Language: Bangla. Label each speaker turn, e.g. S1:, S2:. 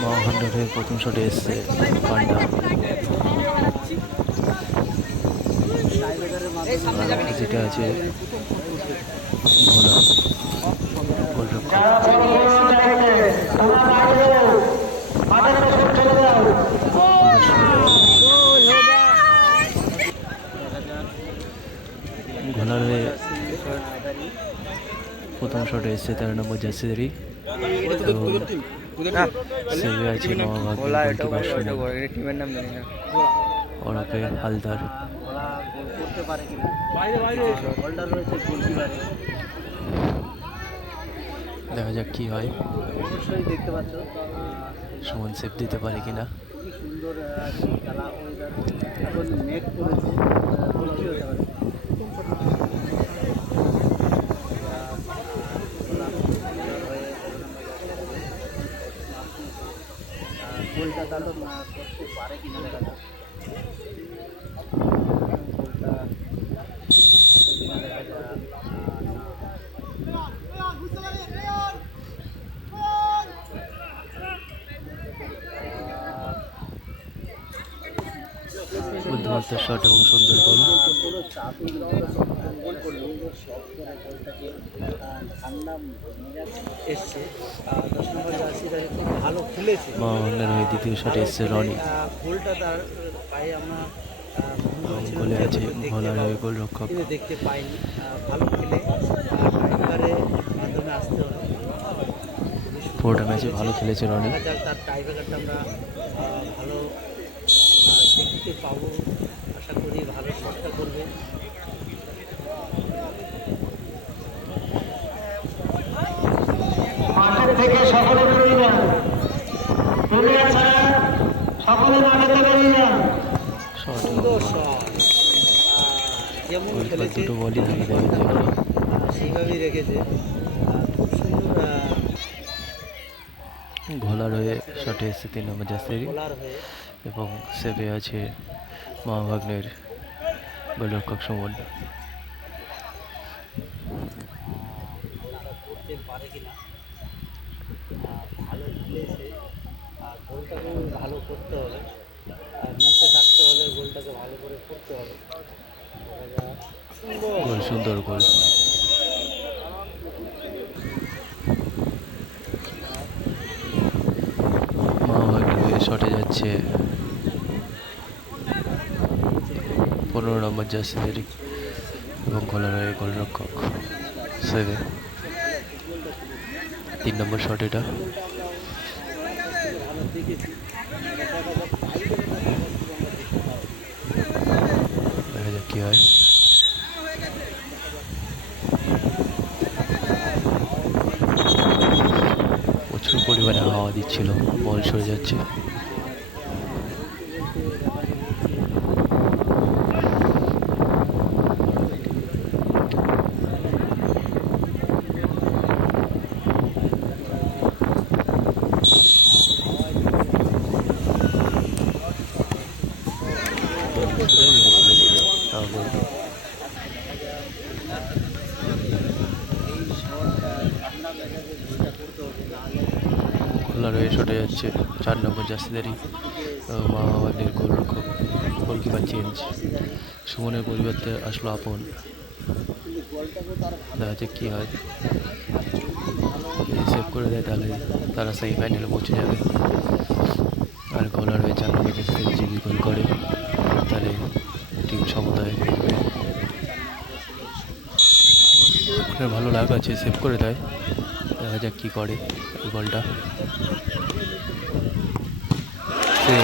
S1: মহাখণ্ডের হয়ে প্রথম শটে এসছে পান্ডা। যেটা আছে ঘোলার প্রথম শটে এসছে তেরো নম্বর জার্সিদারি সেভে আছে ওরফে হালদার। দেখা যাক কি হয়।
S2: অবশ্যই দেখতে পাচ্ছ
S1: সুমন সেভ দিতে পারে কিনা
S2: সুন্দর এখন মেঘ করেছে গোলটা তাহলে করতে পারে কিনা দেখা যাক। গোলটা কিনা দেখা যাক।
S1: বুদ্ধিমত্তার শট এবং সুন্দর গোল
S2: মেজাজ এসছে দশ নম্বর ভালো খুলেছে।
S1: মহাভাগ্যের হয়ে দ্বিতীয় শটে এসছে রনি। গোলে আছে
S2: দেখতে
S1: ভোলার হয়ে গোলরক্ষক।
S2: দেখতে পাইনি। ভালো খেলে মাধ্যমে আসতে হলো
S1: পুরোটা ম্যাচে ভালো খেলেছে রনি।
S2: তার টাইব্রেকারটা আমরা ভালো দেখতে পাবো। আশা করি ভালো চেষ্টা করবে
S3: মাঠের থেকে সকলে বেরিয়ে যান দুনিয়া ছাড়া সকলে মাঠেতে বেরিয়ে যান
S2: সুন্দর যেমন খেলেছে
S1: দুটো বলই ধরে রেখেছে
S2: এখনও। সেইভাবেই রেখেছে। খুব সুন্দর
S1: ঘোলার হয়ে শটে এসছে তিন নম্বর
S2: হয়ে।
S1: এবং সেভে আছে মহাভাগ্নের গোলরক্ষক সুমন।
S2: পারে কিনা ভালো খেলেছে। আর গোলটাকে ভালো করতে হবে। আর ম্যাচে থাকতে হলে গোলটাকে ভালো করে করতে হবে।
S1: গোল, সুন্দর গোল। শটে যাচ্ছে। পনেরো নম্বর জার্সিদারি এবং ঘোলার হয়ে গোলরক্ষক সেভে। তিন নম্বর শট এটা। দেখা যাক কি হয়। প্রচুর পরিমাণে হাওয়া দিচ্ছিল বল সরে যাচ্ছে তাও গোল। খোলা রয়ে সরে যাচ্ছে। চার নম্বর জাসিদারি মামাবাদের গোলরক্ষক গোলকিপার চেঞ্জ সুমনের পরিবর্তে আসলো আপন। দেখা যাচ্ছে কী হয়। সেভ করে দেয় তাহলে তারা সেমিফাইনালে পৌঁছে যাবে। আর গোলার হয়ে চার নম্বর জাসিদারি যদি গোল করে, তাহলে টিম সমতায় ফিরবে। ওখানে ভালো লাগ আছে সেভ করে দেয়। দেখা যাক কী করে এই বলটা। সে